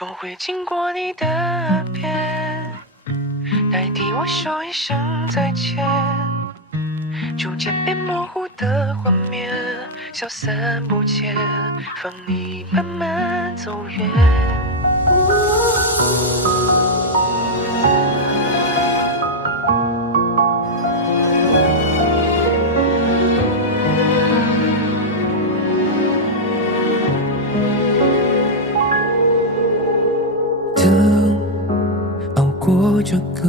风会经过你的耳边，代替我说一声再见。逐渐变模糊的画面，消散不见，放你慢慢走远。过这个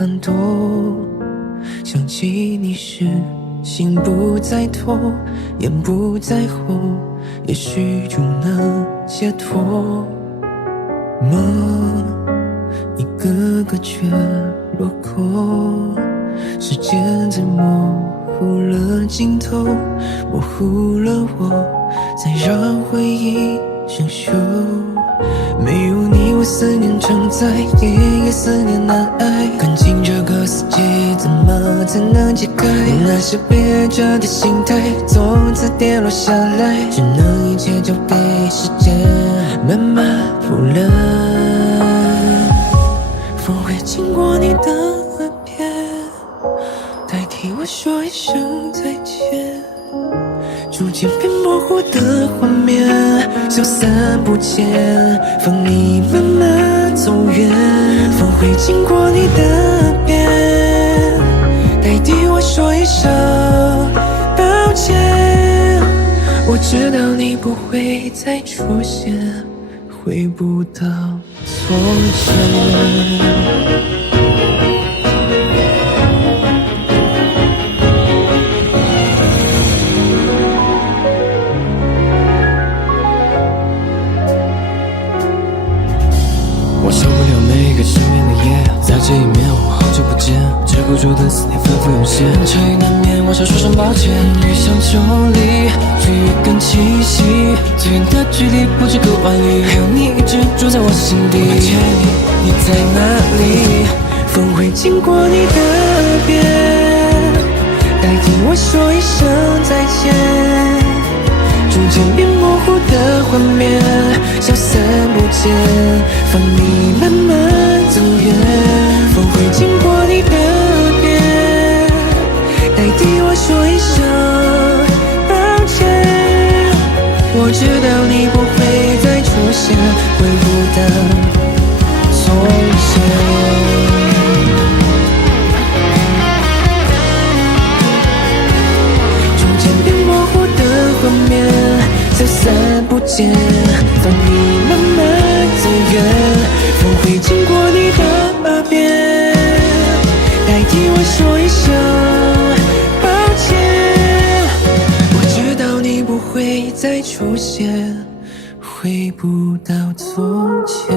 蓝冬，想起你时，心不再痛，眼不再红，也许就能解脱。梦一个个却落空，时间在模糊了尽头，模糊了我，再让回忆生锈。没有你，我思念成灾，夜夜思念难挨。看清这个世界，怎么才能解开那些憋着的心态，从此跌落下来，只能一切交给时间慢慢腐烂。风会经过你的耳边，代替我说一声再见。逐渐变模糊的画面，消散不见，放你慢慢走远。风会经过你的耳边，代替我说一声抱歉。我知道你不会再出现，回不到从前。受不了每个失眠的夜，在这一面我好久不见，止不住的思念反复涌现，彻夜难眠，我想说声抱歉。越想抽离，却越更清晰，最远的距离不止个万里，还有你一直住在我心底。我见你在哪里？风会经过你的耳边，代替我说一声再见。逐渐变模糊的画面，消散不见，放你慢慢走远。风会经过你的耳边，代替我说一声抱歉。我知道你不会再出现，回不到从前。画面消散不见，放你慢慢走远。风会经过你的耳边，代替我说一声抱歉。我知道你不会再出现，回不到从前。